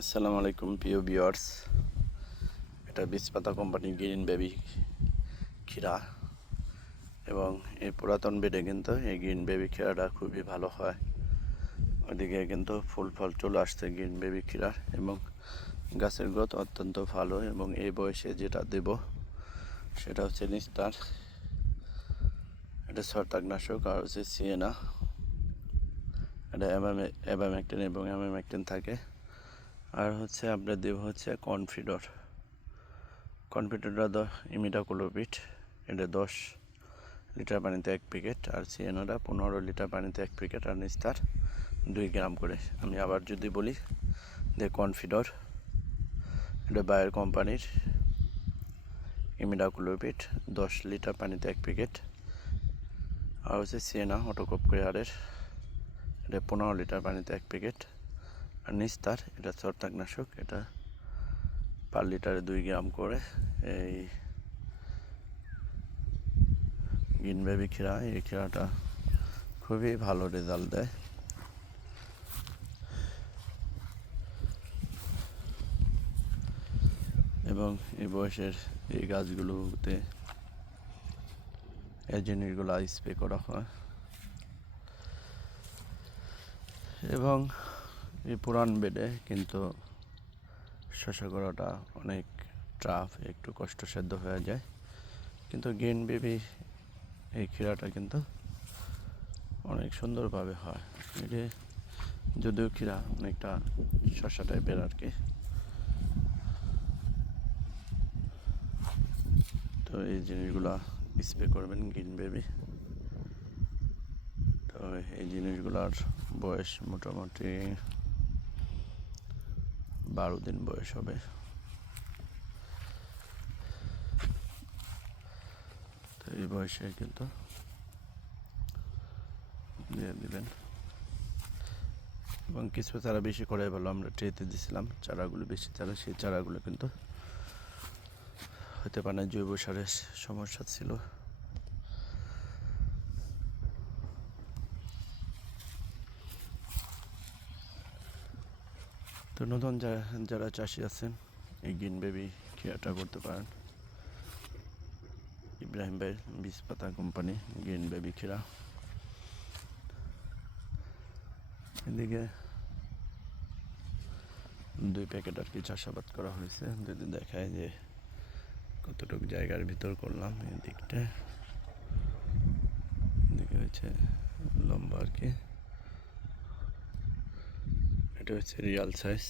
আসসালামু আলাইকুম প্রিয় ভিউয়ার্স। এটা বীজপাতা কোম্পানির গ্রিন বেবি ক্ষীরা এবং এই পুরাতন বেডে কিন্তু এই গ্রিন বেবি ক্ষীরাটা খুবই ভালো হয়। ওইদিকে কিন্তু ফুল ফল চলে আসছে গ্রিন বেবি ক্ষীরার এবং গাছের গ্রোথ অত্যন্ত ভালো। এবং এই বয়সে যেটা দেব সেটা হচ্ছে নিস্টার, এটা ছত্রাকনাশক, আর হচ্ছে সিয়েনা, এটা অ্যাবামেকটিন এবং অ্যামামেকটিন থাকে। আর হচ্ছে আমরা দেব হচ্ছে কনফিডরটা ইমিডাক্লোপিড, এটা 10 লিটার পানিতে 1 প্যাকেট, আর সিএনওটা 15 লিটার পানিতে 1 প্যাকেট, আর নিস্তার 2 গ্রাম করে। আমি আবার যদি বলি যে কনফিডর, এটা বায়ার কোম্পানির ইমিডাক্লোপিড 10 লিটার পানিতে 1 প্যাকেট, আর হচ্ছে সিএনা অটোকপ কেয়ারের, এটা 15 লিটার পানিতে 1 প্যাকেট, আর নিস্তার এটা ছত্রাকনাশক, এটা পার লিটারে 2 গ্রাম করে। এই গ্রিন বেবি ক্ষীরা, এই ক্ষীরাটা খুবই ভালো রেজাল্ট দেয়। এবং এই বয়সের এই গাছগুলোতে এই জিনিসগুলো স্প্রে করা হয়। এবং এই পুরান বেডে কিন্তু শস্য করাটা অনেক টাফ, একটু কষ্টসাধ্য হয়ে যায়, কিন্তু গ্রিন বেবি এই ক্ষীরাটা কিন্তু অনেক সুন্দরভাবে হয়। এটি যদিও ক্ষীরা অনেকটা শসা টাইপের আর কি, তো এই জিনিসগুলা স্প্রে করবেন গ্রিন বেবি। তো এই জিনিসগুলার বয়স মোটামুটি 12 দিন বয়স হবে। তো এই বয়সে কিন্তু দিয়ে দিবেন। এবং কিছু চারা বেশি করে ভালো, আমরা ট্রেতে দিছিলাম চারাগুলো, বেশি চারা, সেই চারাগুলো কিন্তু হতে পারে না, জৈব সারের সমস্যা ছিল। তো নতুন যারা চাষি আছেন এই গ্রিন বেবি ক্ষীরাটা করতে পারেন। ইব্রাহিম ভাইয়ের বীজপাতা কোম্পানি গ্রিন বেবি ক্ষীরা। এদিকে 2 প্যাকেট আর কি চাষাবাদ করা হয়েছে, যদি দেখায় যে কতটুকু জায়গার ভিতর করলাম। এই দিকটা এদিকে হচ্ছে লম্বা আর কি, এটা হচ্ছে রিয়াল সাইজ।